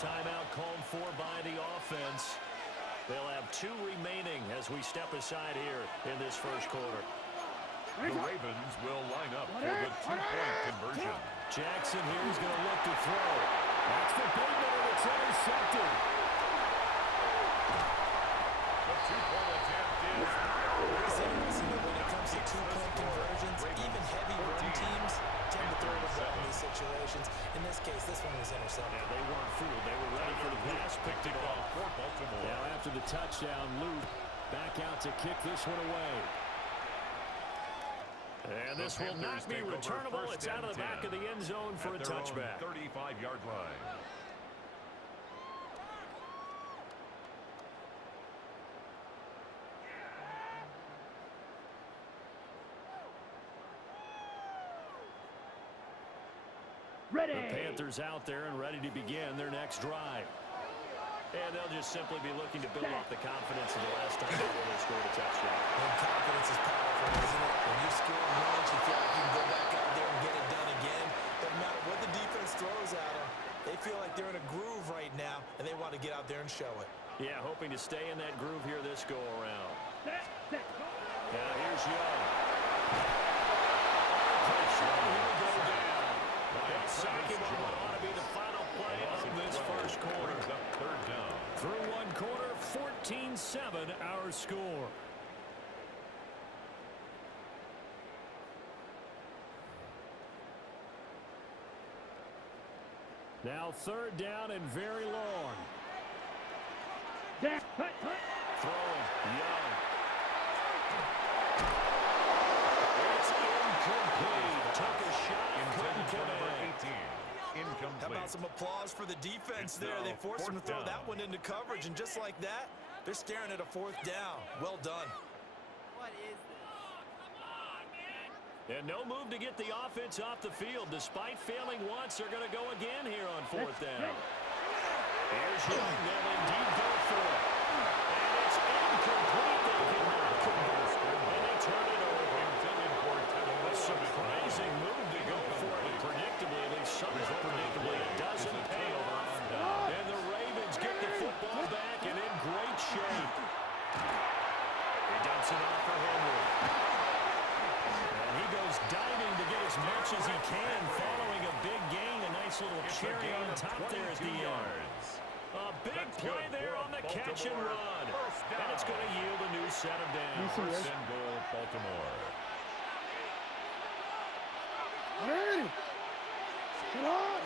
timeout called for by the offense. They'll have 2 remaining as we step aside here in this first quarter. The Ravens will line up for the 2-point conversion. Jackson here is going to look to throw. That's the big one, and it's intercepted. The 2-point attempt is... It's interesting that when it comes to 2-point conversions, even heavy run teams tend to throw the ball in these situations. In this case, this one was intercepted. Yeah, they weren't fooled. They were ready for the pass, picked it off. For Baltimore. Now after the touchdown, Luke back out to kick this one away. And this will not be returnable. It's out of the back of the end zone for a touchback. 35-yard line. Ready. The Panthers out there and ready to begin their next drive. And they'll just simply be looking to build off the confidence of the last time they scored a touchdown. And confidence is powerful, isn't it? When you score once, you feel like you can go back out there and get it done again. Doesn't matter what the defense throws at them. They feel like they're in a groove right now, and they want to get out there and show it. Yeah, hoping to stay in that groove here this go-around. Now here's Young. He'll go down. Second one ought to be the final play of this first quarter. Third down. Through one quarter, 14-7 our score. Now third down and very long. Throwing, Young. It's incomplete. Took a shot, couldn't come in. 18. Incomplete. How about some applause for the defense there? They forced him to throw that one into coverage, and just like that, they're staring at a 4th down. Well done. What is this? And no move to get the offense off the field. Despite failing once, they're going to go again here on 4th down. Here's Young. They'll indeed go for it. And it's incomplete. They cannot convert. And they turn it over. A surprising move to go for it. Predictably, at least somewhat predictably, it doesn't pay off. And the Ravens get the football back and in great shape. He dumps it off for Henry. And he goes diving to get as much as he can following a big gain. A nice little cherry on top there at the end. A big play there on the catch and run. And it's going to yield a new set of downs. First and goal, Baltimore. Henry. Come on.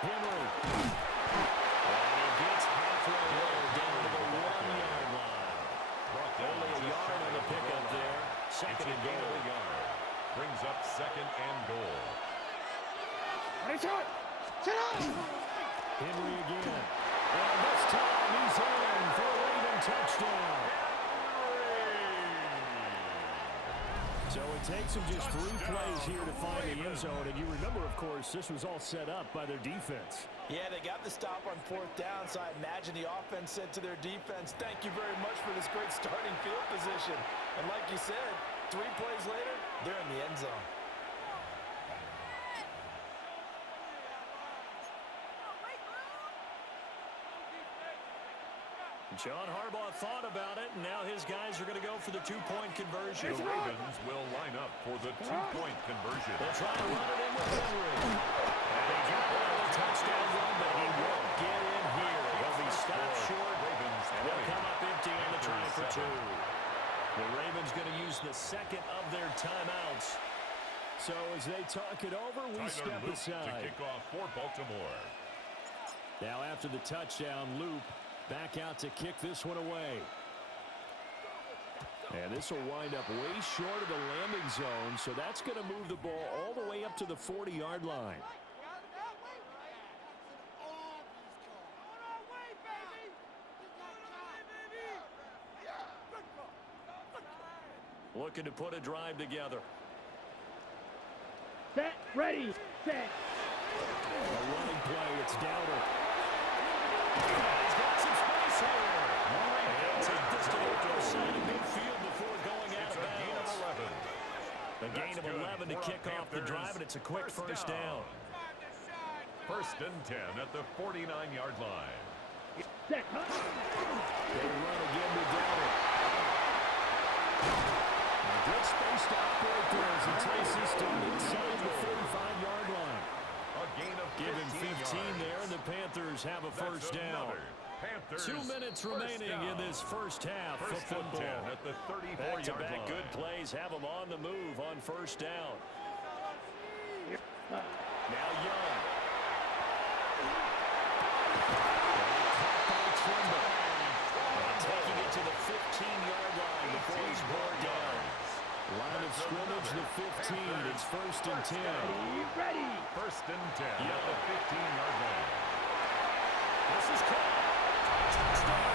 Henry. And he gets halfway down to the 1-yard line. Only a yard on the pickup there. Second and goal. Brings up second and goal. Henry again. And this time he's in for a Raven touchdown. So it takes them just 3 plays here to find the end zone. And you remember, of course, this was all set up by their defense. Yeah, they got the stop on 4th down, so I imagine the offense said to their defense, thank you very much for this great starting field position. And like you said, 3 plays later, they're in the end zone. John Harbaugh thought about it, and now his guys are going to go for the 2-point conversion. The Ravens will line up for the 2-point conversion. They'll try to run it in with Henry. And he got it on a touchdown run, but he won't get in here. He'll be stopped short, and they'll come up empty on the try for 2. The Ravens going to use the second of their timeouts. So as they talk it over, we step aside. To kick off for Baltimore. Now after the touchdown, Loop back out to kick this one away. And this will wind up way short of the landing zone, so that's going to move the ball all the way up to the 40-yard line. Looking to put a drive together. Set, ready, set. A running play, it's Dowdle. He's got some space here. He'll take this to the outside of midfield before going out of bounds. A gain of 11 to kick off the drive, and it's a quick first down. First and 10 at the 49-yard line. Set. Huh? They run again to Dowdle. A good space to operate there as he takes this down inside the 45-yard line. A gain of Give him 15 yards. there, and the Panthers have a first down. Panthers 2 minutes remaining in this first half of First and 10 football. at the 34-yard Back-to-back line. good plays have them on the move on first down. Now Young. And taking it to the 15-yard line before he's brought down. Line of scrimmage, the 15. It's first and 10. Ready. First and 10 at the 15-yard line. This is caught. Touchdown.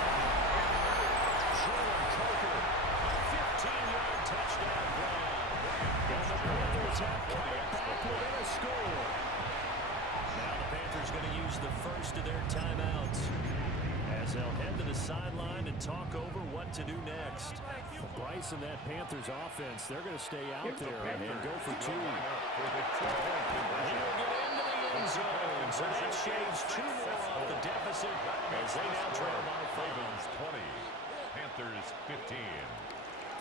Jalen Coker. A 15-yard touchdown grab. And the Panthers have come back within a score. Now the Panthers going to use the first of their timeouts as they'll head to the sideline and talk over what to do next. Bryce and that Panthers offense, they're going to stay out there and go for two. He'll get into the end zone, so that shaves 2 more off the deficit as they now trail by 5. 20, Panthers 15.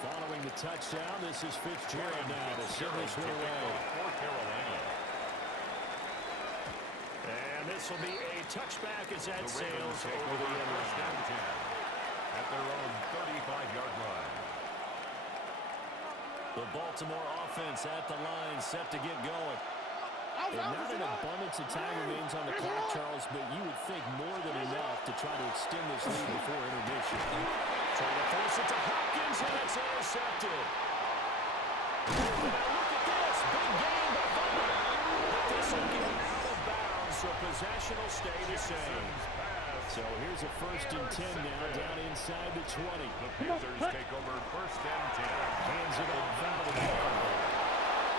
Following the touchdown, this is Fitzgerald now to send this one away. For Carolina. And this will be a touchback as that The sails Ravens take over the over end first line. and 10 at their own 35-yard line. The Baltimore offense at the line set to get going. And not an abundance of time remains on the clock, Charles, but you would think more than enough to try to extend this lead before intermission. Trying to force it to Hopkins, and it's intercepted. Now look at this. Big gain by Butler. But this will get out of bounds, so possession will stay the same. So here's a first and 10 now, down inside the 20. The Panthers take over first and 10. Hands it off out of the ball.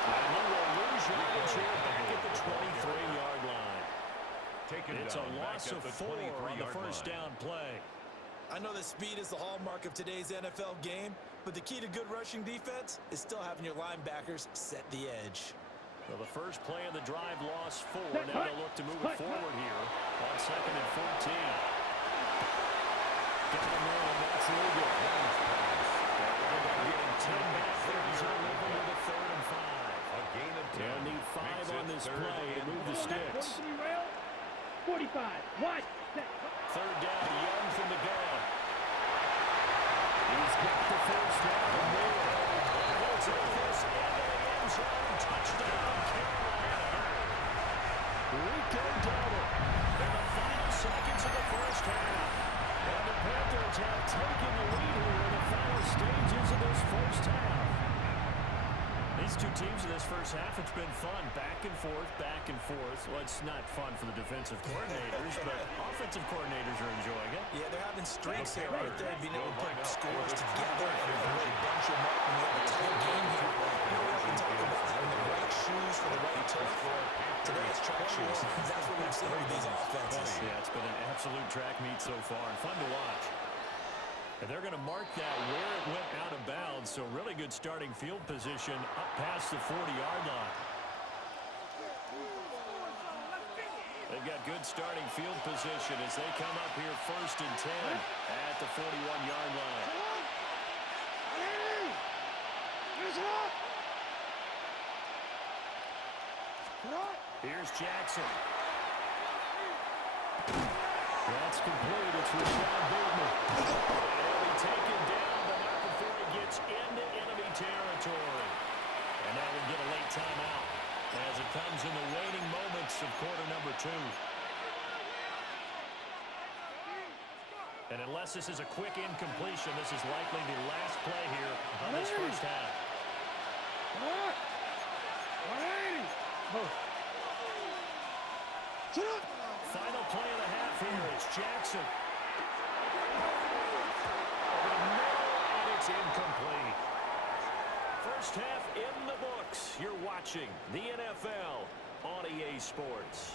And he will lose yardage here back at the 23-yard line. Taken It's down a loss back of at the 4 on the 23-yard first line. down play. I know that speed is the hallmark of today's NFL game, but the key to good rushing defense is still having your linebackers set the edge. Well, the first play of the drive lost 4. Now they'll look to move it forward here on second and 14. Got him there, and that's legal. Getting 10 back there. He's going to move into the 3rd and 5. A gain of 10. They'll need 5 on this third play to and move the sticks. 45. What? Set. 3rd down, Young from the gun. He's got the first down and more. And he'll take this into the end zone. Touchdown, Carolina. Rico Dowdle in the final seconds of the first half. And the Panthers have taken the lead here in the final stages of this first half. These two teams in this first half, it's been fun. Back and forth, back and forth. Well, it's not fun for the defensive coordinators, but offensive coordinators are enjoying it. Yeah, they're having streaks here right there, being able to put scores together and really bunch them up and we have a tight game here. You know, we often talk about having the right shoes for the right turf. Today it's track shoes. That's what we've seen with these offenses. Yeah, it's been an absolute track meet so far and fun to watch. And they're going to mark that where it went out of bounds, so really good starting field position up past the 40-yard line. They've got good starting field position as they come up here first and 10 at the 41-yard line. Here's Jackson. That's complete. It's Rashad Bateman. He'll be taken down, but not before he gets into enemy territory. And now we'll get a late timeout as it comes in the waning moments of quarter number 2. And unless this is a quick incompletion, this is likely the last play here of this first half. Final play of the half here is Jackson. Over the middle, and it's incomplete. First half in the books. You're watching the NFL on EA Sports.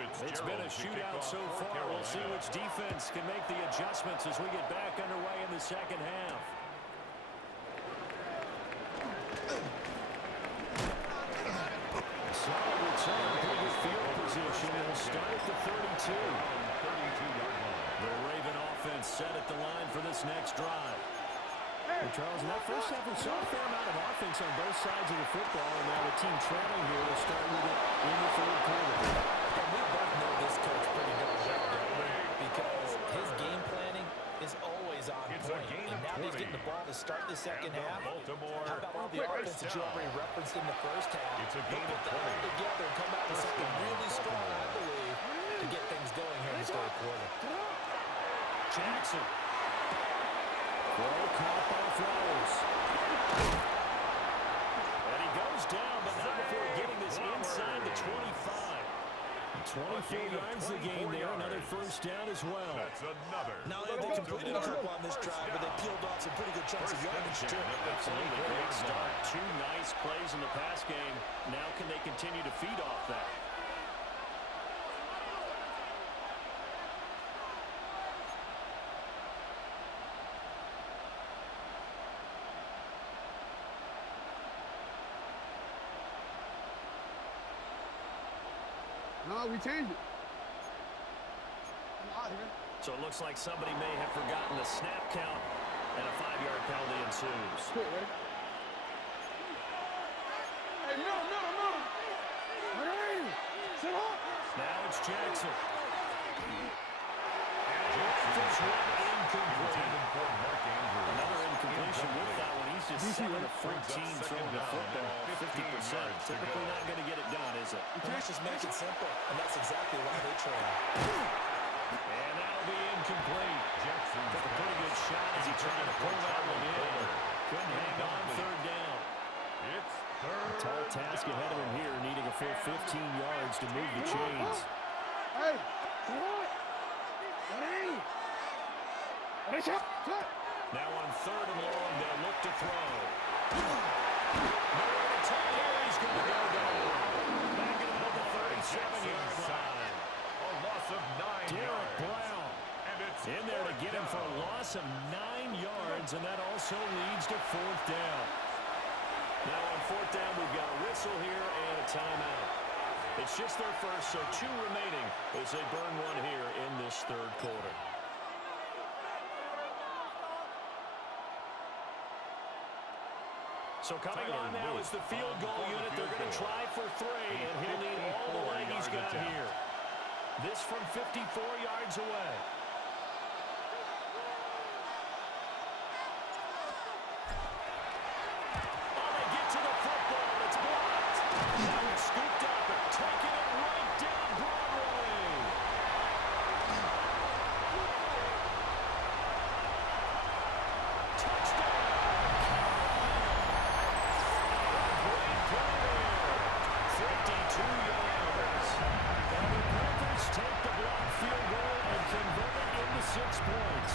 It's been a shootout so far. We'll see which defense can make the adjustments as we get back underway in the second half. Solid return, pretty good field position. It'll start at the 32. The Raven offense set at the line for this next drive. Well, Charles, in that first half, we saw a fair amount of offense on both sides of the football, and now the team trailing here will start with it in the third quarter. And we both know this coach pretty darn well, don't we? Because his game planning is always on point. And now he's getting the ball to start the second half. How about all the offense that you already referenced in the first half? It's a game Put that all together and come out with something really strong, I believe, to get things going here in the third quarter. Jackson. Throw caught by Flowers. And he goes down, but not before getting this inside the 25. 24 yards the game there. Another first down as well. That's another. Not only have they completed a couple on this drive, but they peeled off some pretty good chunks of yardage, too. Absolutely. Great start. Two nice plays in the pass game. Now can they continue to feed off that? No, we changed it. So it looks like somebody may have forgotten the snap count, and a 5-yard penalty ensues. Quit, ready? Hey, no. Hey, sit up. Now it's Jackson. Another incompletion with that one. He's just 7 of 14 throwing the football, 50%. Typically not going to get it done, is it? And let's just make it simple, and that's exactly why they trail. And that'll be incomplete. Jackson took a pretty good shot as he tried to pull that one in. Couldn't hang on third down. It's A tall task ahead of him here, needing a full 15 yards to move the chains. Hey, what? Hey. Now on third and long, they'll look to throw. Nowhere to turn here. He's going to go down. Back at about the 37-yard line. a loss of 9 Derek yards. Brown And it's in there to get him for a loss of 9 yards, and that also leads to fourth down. Now on fourth down, we've got a whistle here and a timeout. It's just their first, so 2 remaining as they burn one here in this third quarter. So coming on now is the field goal unit. They're going to try for 3, and he'll need all the leg he's got here. This from 54 yards away. Oh, they get to the football. It's blocked. Now it's scooped up and taking it right down Broadway. Touchdown. Great play there. 52 yards. And the Panthers take the blocked field goal and convert it into 6 points.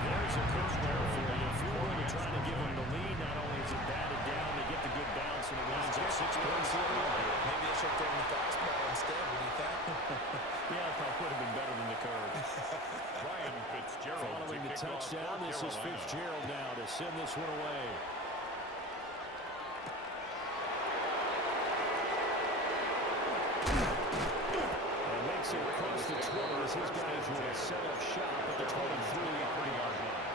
There's a curveball for you. If you're going to try to give them the lead, not only is it batted down, they get the good bounce, and it winds up 6 points the other way. Maybe they should throw in the fastball instead. What do you think? Yeah, it probably would have been better than the curve. Ryan Fitzgerald Following the to kick off touchdown, for this is Carolina. Fitzgerald now to send this one away. And makes it across the 20 as his guys will set up shop at the 23-yard line.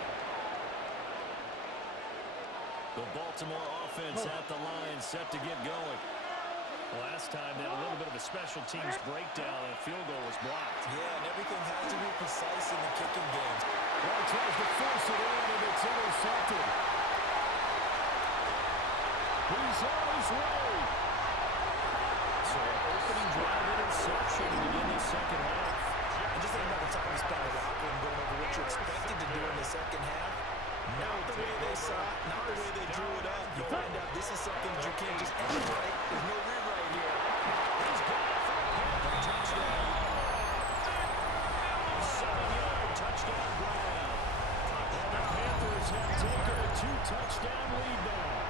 The Baltimore offense at the line, set to get going. Last time they had a little bit of a special teams breakdown. That field goal was blocked. Yeah, and everything has to be precise in the kicking game. Well, he tries to force it in, and it's intercepted. He's on his way. So an opening drive interception to begin the second half. And just think about the time we spent in the locker room going over what you expected to do in the second half. Not the way they saw it, not the way they drew it up. You find out this is something that you can't just rewrite. There's no rewrite here. He's got it for a Panther touchdown. 7-yard touchdown Brown. And the Panthers have taken a 2-touchdown lead now.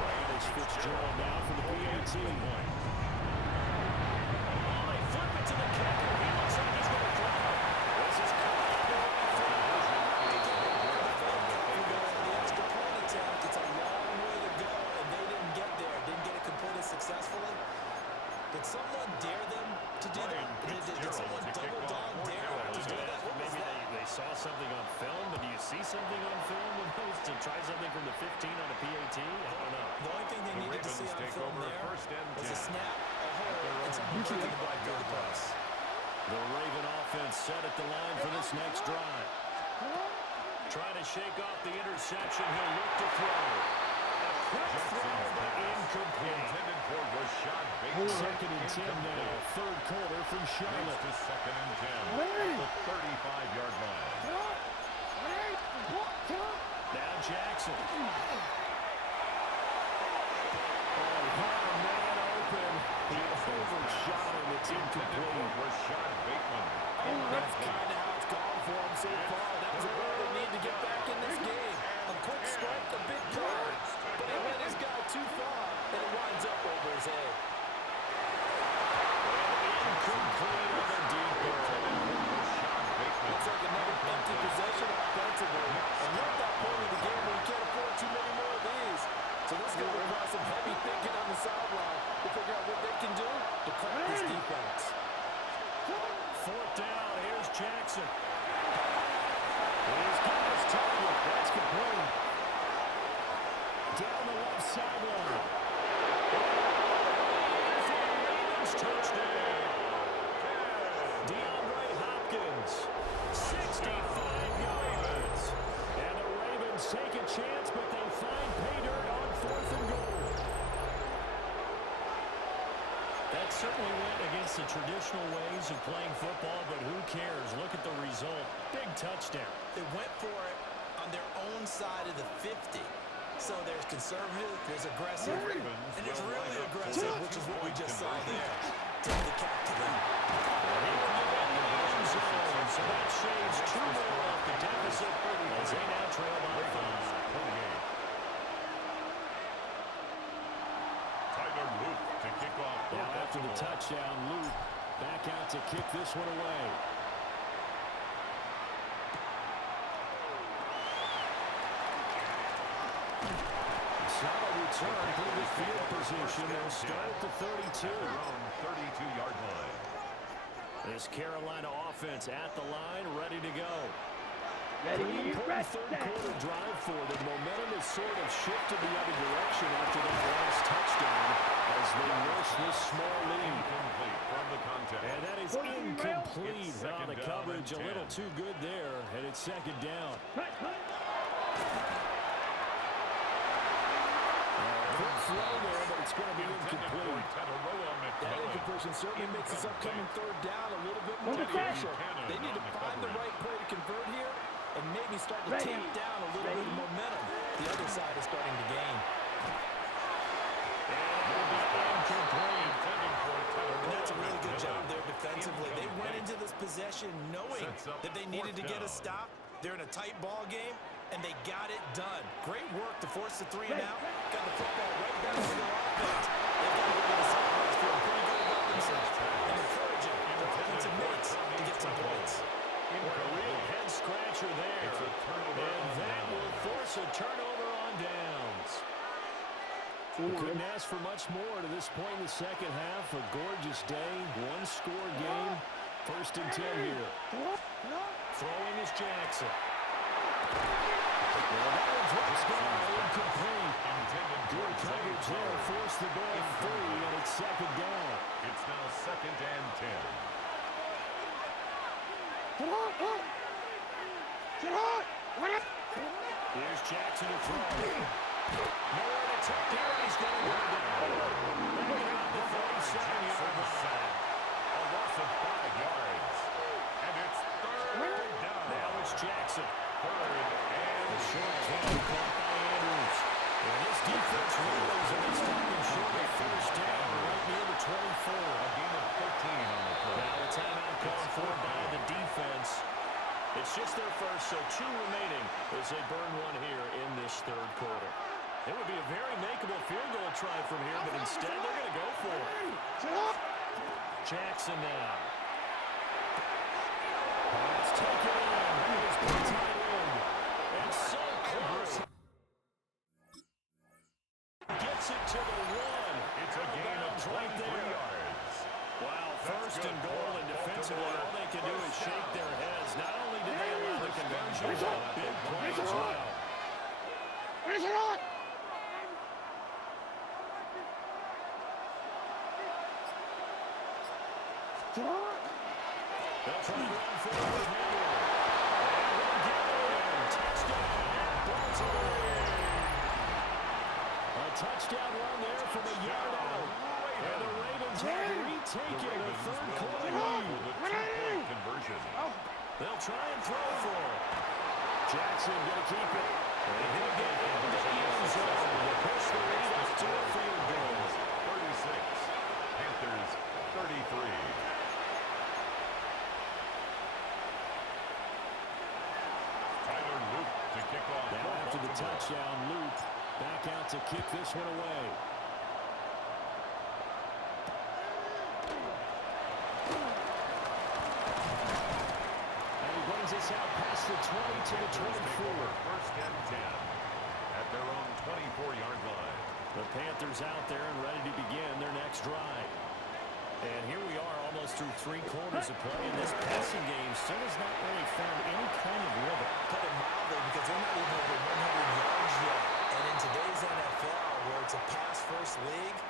That is Fitzgerald now for the PAT. Did someone dare them to do that? Did someone double dog dare them to do that? What was Maybe that? they saw something on film, but do you see something on film with those to try something from the 15 on a PAT? I don't know. The only thing they needed to see on film there was a snap, a hole, and someone breaking the ball through the press. The Raven offense set at the line for this next drive. Trying to shake off the interception. He'll look to throw. A quick throw, but incomplete. Intended for Rashad Bateman. Second and 10 now. Third quarter from Charlotte. To second and 10 at the 35-yard line. Now Jackson. Had a man open. He overshot him. It's incomplete. Rashad Bateman. That's kind of how it's gone for him so far. That was a ball they need to get back in this game. A quick strike, a big play. But he went his guy too far, and it winds up over his head. Incomplete on the deep ball. Looks like another empty possession offensively. And you're at that point of the game where you can't afford too many more of these. So this is going to require some heavy thinking on the sideline to figure out what they can do to crack this defense. Fourth down. Here's Jackson. He's got his target. That's complete. Down the left sideline. For the Ravens touchdown. DeAndre Hopkins. 65 yards. And the Ravens take a chance, but they find pay dirt on 4th and goal. That certainly went against the traditional ways of playing football, but who cares? Look at the result. Big touchdown. They went for it on their own side of the 50. So there's conservative, there's aggressive, and it's really aggressive, which is what we just saw there. Tip the cap to them. So that shaves 2 more off the deficit as they now trail by 5. Tyler Luke to kick off. Yeah, after the touchdown, Luke back out to kick this one away. Solid return to the field position and start at the 32. 32-yard line. This Carolina offense at the line, ready to go. Ready, Important third quarter drive for them. Momentum has sort of shifted the other direction after that last touchdown as they nurse this small lead. Incomplete from the contact. And that is incomplete. It's second The down coverage a and 10. little too good there, and it's second down. Quick throw there, but it's going to be incomplete. That incompletion certainly makes this upcoming third down a little bit more crucial. They need to find the right play to convert here and maybe start to tamp down a little bit of momentum. The other side is starting to gain. And that's a really good job there defensively. They went into this possession knowing that they needed to get a stop. They're in a tight ball game, and they got it done. Great work to force the 3 and out. Got the football right back to their offense. They've got to go to the sidelines feeling pretty good about themselves and encouraging their offensive mates to get some points. A real head scratcher there. It's a turnover. And that will force a turnover on downs. Couldn't ask for much more to this point in the second half. A gorgeous day, one-score game. 1st and 10 here. Throwing is Jackson. Well, that one's what's gone. Incomplete. Good coverage there. Force the ball free, and it's second down. It's now second and 10. Here's Jackson to throw. Nowhere to take there. He's going to go down. Back around the 47-yard line. A loss of 5 yards. And it's third down. Now it's Jackson. Third and The short count caught by Andrews. And this defense rolls, and it's stopping short of first down right near the 24. a gain of 13 on the play. Now a timeout called for by the defense. It's just their first, so 2 remaining as they burn one here in this third quarter. It would be a very makeable field goal try from here, but instead they're going to go for it. Jackson now. Let's take it in. Here's the tight end. And so close. Gets it to the 1. It's a gain of 23 yards. First and goal, and defensively, all they can do is shake their heads. Not only did they allow the conversion, but a big play as well. Finish it on! They'll try to run forward with Hayward. And they'll get it. Touchdown, Baltimore. A touchdown run there from a yard out. And the Ravens have retaken a third-quarter lead. Conversion. They'll try and throw for it. Jackson going to keep it. And he'll get into the end zone to push the lead up to a field goal. 36. Panthers 33. To kick off. Now after the touchdown, Luke back out to kick this one away. And he brings us out past the 20 to the 24. First and 10 at their own 24-yard line. The Panthers out there and ready to begin their next drive. And here we are almost through 3 quarters of play, and this passing game still has not really found any kind of rhythm. Put it mildly, because they're not even over 100 yards yet. And in today's NFL, where it's a pass-first league,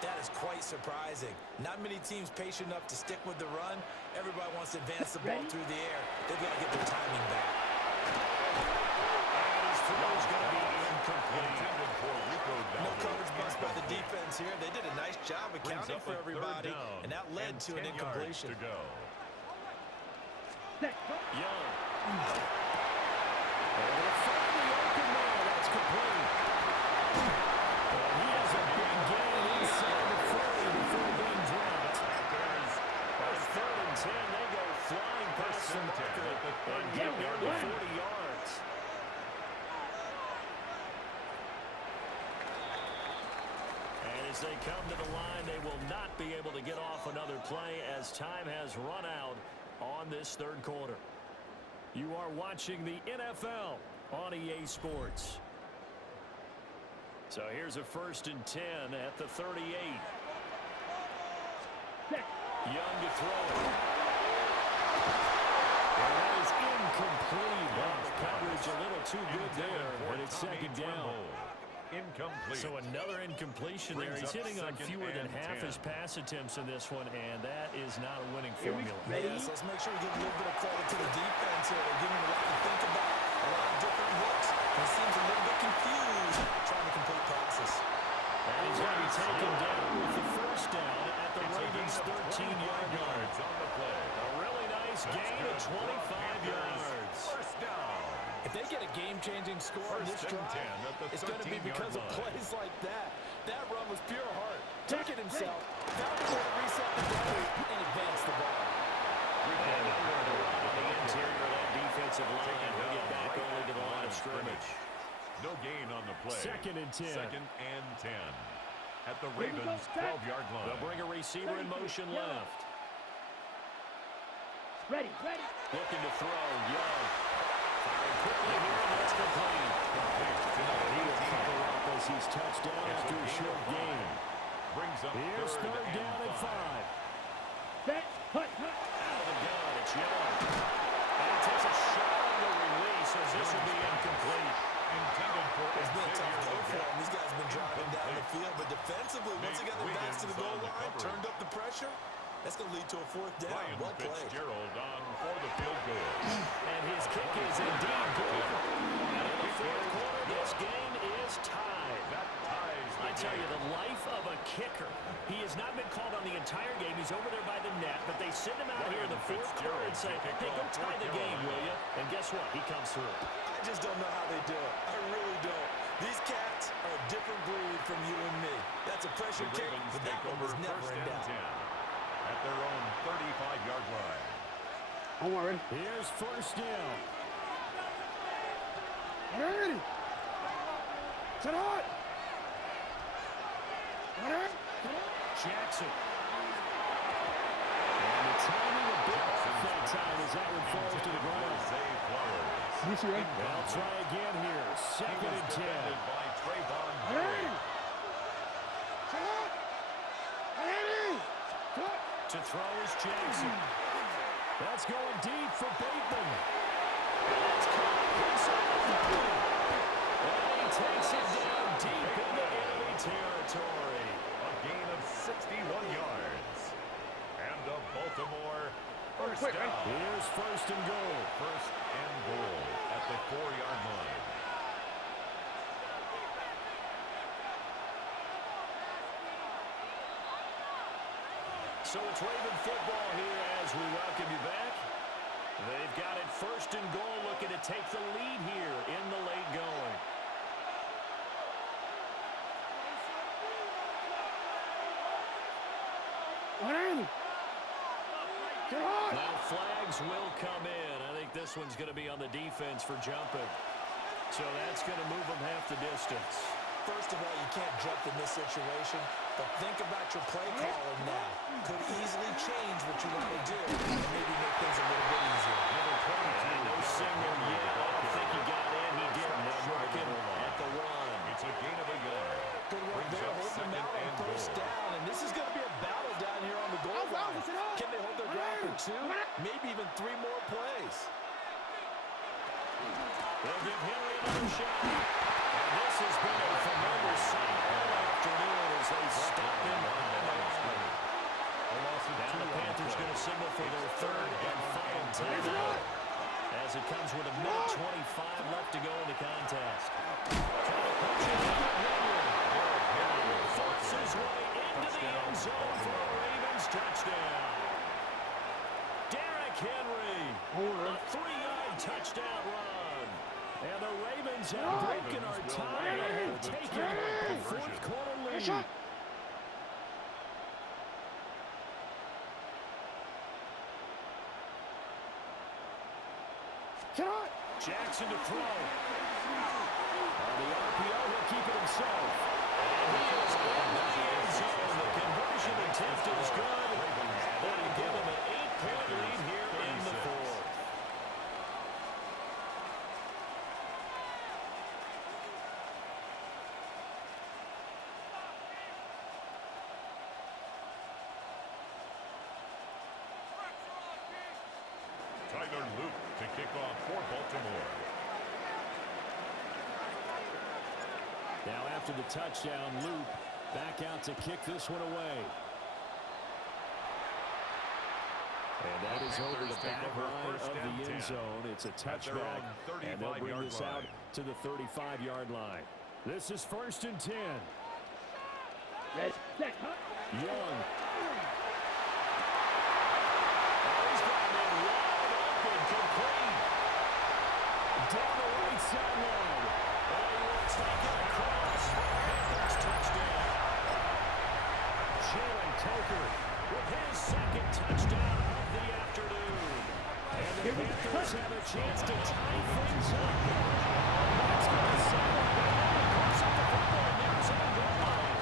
that is quite surprising. Not many teams patient enough to stick with the run. Everybody wants to advance the ball through the air. They've got to get their timing back. And his throw is going to be incomplete. No coverage bust by the defense here. They did a nice job accounting for everybody, and that led to an incompletion. To go. Young. And they'll find the open man. That's complete. And he has a big gain inside the 40 before being dropped. That's 3rd and 10. They go flying past the marker and get nearly 40 yards. And as they come to the line, they will not be able to get off another play as time has run out on this 3rd quarter. You are watching the NFL on EA Sports. So here's a 1st and 10 at the 38. Young to throw. And that is incomplete. Coverage a little too good there, but it's 2nd down. Incomplete. So another incompletion there. He's hitting on fewer than half his pass attempts in this one, and that is not a winning formula. Yes, let's make sure we give a little bit of credit to the defense here. They're giving him a lot to think about, a lot of different looks. He seems a little bit confused trying to complete passes. And he's going to be taken down with the 1st down at the Ravens' 13-yard line. On the play. A really nice gain of 25 yards. First down. If they get a game-changing score on this drive, it's going to be because of plays like that. That run was pure heart. Took it himself, found a way to reset the play, and advanced the ball. And nowhere to run on the interior of that defensive line. We'll get back only to the line of scrimmage. No gain on the play. 2nd and 10. 2nd and 10 at the Ravens' 12-yard line. They'll bring a receiver in motion left. Ready. Looking to throw. Young. Firing quickly here, and that's complete. He will cover up as he's touched down after a short gain. Brings up Here's 3rd down and 5. Set. Hut. Out of the gun, it's Young. And he takes a shot on the release as this will be incomplete. Intended for It's been a tough go for him. These guys have been driving down the field, but defensively, once they got their backs to the goal line, turned up the pressure, that's going to lead to a 4th down. Ryan Well played. Fitzgerald on for the field goal. And his kick is indeed good. And in the 4th quarter, this game is tied. That ties the I tell you, game. the life of a kicker. He has not been called on the entire game. He's over there by the net, but they send him out here in the 4th quarter and say, hey, go tie the game, will you? And guess what? He comes through. I just don't know how they do it. I really don't. These cats are a different breed from you and me. That's a pressure The kick, Ravens but that take one over was never 1st in and doubt. 10 at their own 35-yard line. I'm ready. Here's 1st down. Ready. Set hot. Jackson. And the timing a bit off that time as that one falls to the ground. Zay Flowers. You see right? They'll try again here. 2nd and 10. Defended by Trayvon Ready. Diggs. Set hot. Ready. Set. To throw is Jackson. That's going deep for Bateman. That's caught inside the 30. And he takes it down deep into enemy territory. A gain of 61 yards. And a Baltimore first down. Here's first and goal. First and goal at the 4-yard line. So it's Raven football here as we welcome you back. They've got it first and goal, looking to take the lead here in the late going. Now flags will come in. I think this one's going to be on the defense for jumping. So that's going to move them half the distance. First of all, you can't jump in this situation, but think about your play calling now. Could easily change what you want to do and maybe make things a little bit easier. And no signal yet. I don't think he got in. He didn't. They'll mark him at the 1. It's a gain of a yard. Good work Brings there, up holding them second out on and first goal. down, and this is going to be a battle down here on the goal line. Can they hold their ground for 2, maybe even 3 more plays? They'll give Henry another shot. And this has been a familiar sight all afternoon as they stop him on the line. Now the Panthers going to signal for their third and final timeout as it comes with a minute 25 left to go in the contest. Trying to push it out of Henry. Forces his way into the end zone for a Ravens touchdown. Derrick Henry, a 3-yard touchdown run. And the Ravens have broken our tie and have taken the fourth quarter lead. Jackson to throw. On the RPO, he'll keep it himself. And he is in the end zone. The conversion attempt is good. That'll give him an 8-point lead here in the fourth. Tyler Luke to kick off for Baltimore. Now after the touchdown, Luke back out to kick this one away. And that is over the back line of the end zone. It's a touchback, and they'll bring this out to the 35-yard line. This is first and 10. Young. Down the right sideline. And he will take it across for Panthers touchdown. Jalen Coker with his second touchdown of the afternoon. And the Panthers have a chance to tie things up. That's going to settle it down. He picks up the football near his own goal line.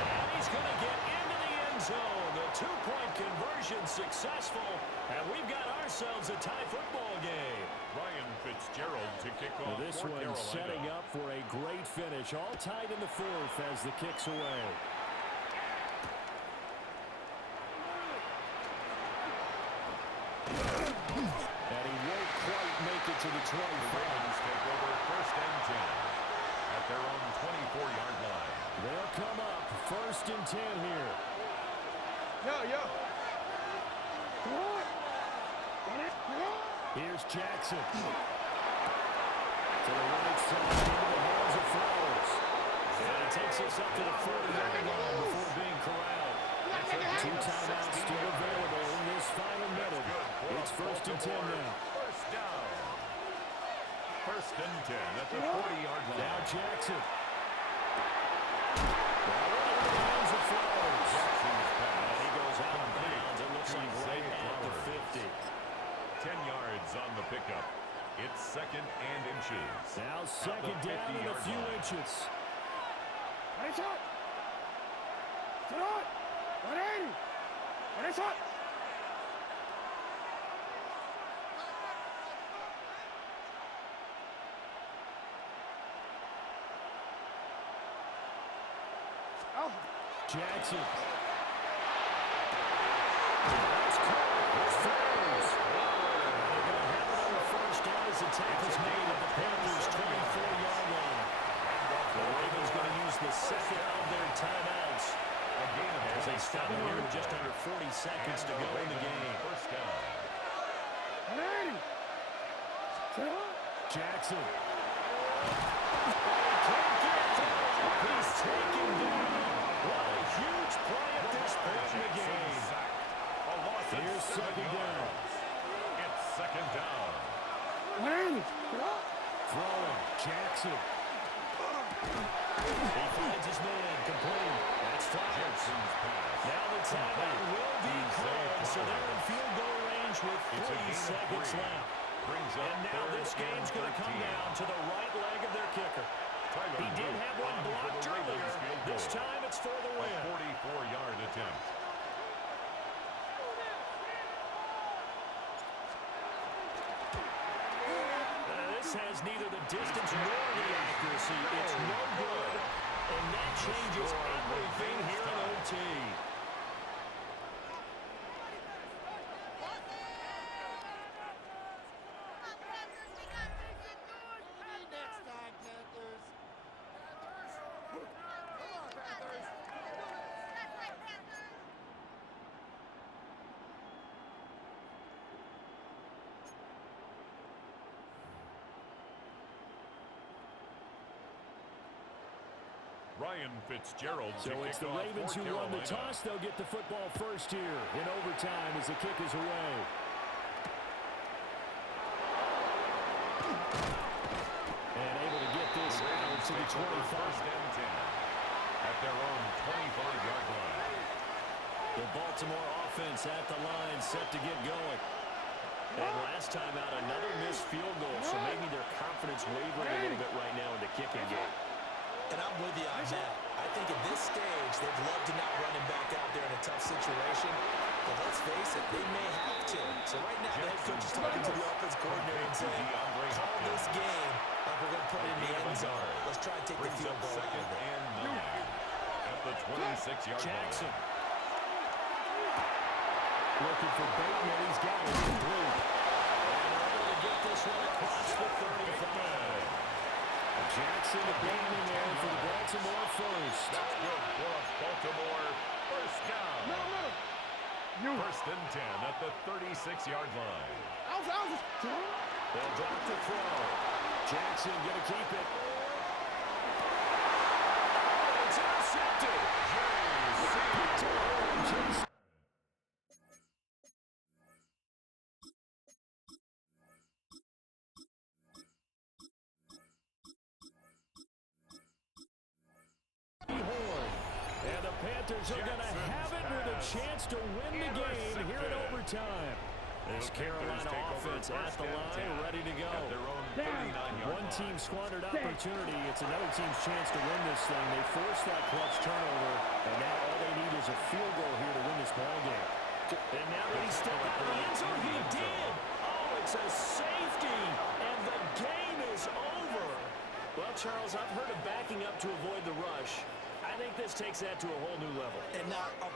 And he's going to get into the end zone. The 2-point conversion successful. And we've got ourselves a tie football game. Ryan Fitzgerald to kick off This for one Carolina. setting up for a great finish. All tied in the fourth as the kick's away. And he won't quite make it to the 25. Ravens take over first and 10 at their own 24-yard line. They'll come up first and 10 here. Here's Jackson. To the right side, into the hands of Flowers. And he takes us up to the 40-yard line before being corralled. 2 timeouts still available in this final minute. It's first and 10 now. First down. First and 10 at the 40-yard line. Now Jackson. Into the hands of Flowers. Jackson's pass. And he goes out of bounds. It looks like right at the 50. 10 yards on the pickup. It's second and inches. Now second down and a few inches. Jackson. That's caught. It's throws. They're going to have it on the first down as the tackle's made at the Panthers' 24-yard line. The Ravens going to use the second of their timeouts as they stop here with just under 40 seconds to go in the game. First down. Ready. Set up. Jackson. Can't get through. He's taken down. What a huge play at this point in the game. A loss of Here's 7 second down. yards. It's second down. Ready. Set up. Throwing. Jackson. He finds his man. Complete. That's Flowers. Now the timeout will be called, so they're in field goal range with 3 seconds left. And now this game's going to come down to the right leg of their kicker. He did have one blocked earlier. This time it's for the win. 44-yard attempt. This has neither the distance nor the accuracy. It's no good, and that changes everything here in OT. Next time, Panthers. Come on, Panthers. Ryan Fitzgerald. So it's the Ravens who won the toss. They'll get the football first here in overtime as the kick is away. And able to get this out to the 25. First and 10 at their own 25-yard line. The Baltimore offense at the line set to get going. And last time out, another missed field goal, so maybe their confidence wavering a little bit right now in the kicking game. And I'm with you on that. I think at this stage, they'd love to not run him back out there in a tough situation. But let's face it, they may have to. So right now, the head coach is talking to the offense coordinator and saying, call this game like we're going to put it in the end zone. Let's try and take the field goal out of it. And 9 at the 26-yard line. Jackson. Looking for Bateman. He's got it complete. And able to get this one across the 35. Jackson to Bateman there for the Baltimore first. That's good for a Baltimore first down. First and 10 at the 36-yard line. They'll drop the throw. Jackson going to keep it. It's intercepted. Jason. And the Panthers are going to have it with a chance to win the game here in overtime. This Carolina offense at the line, ready to go. One team squandered opportunity. It's another team's chance to win this thing. They forced that clutch turnover, and now all they need is a field goal here to win this ball game. And now that he stepped out of the end zone, he did. Oh, it's a safety, and the game is over. Well, Charles, I've heard of backing up to avoid the rush. I think this takes that to a whole new level. And not a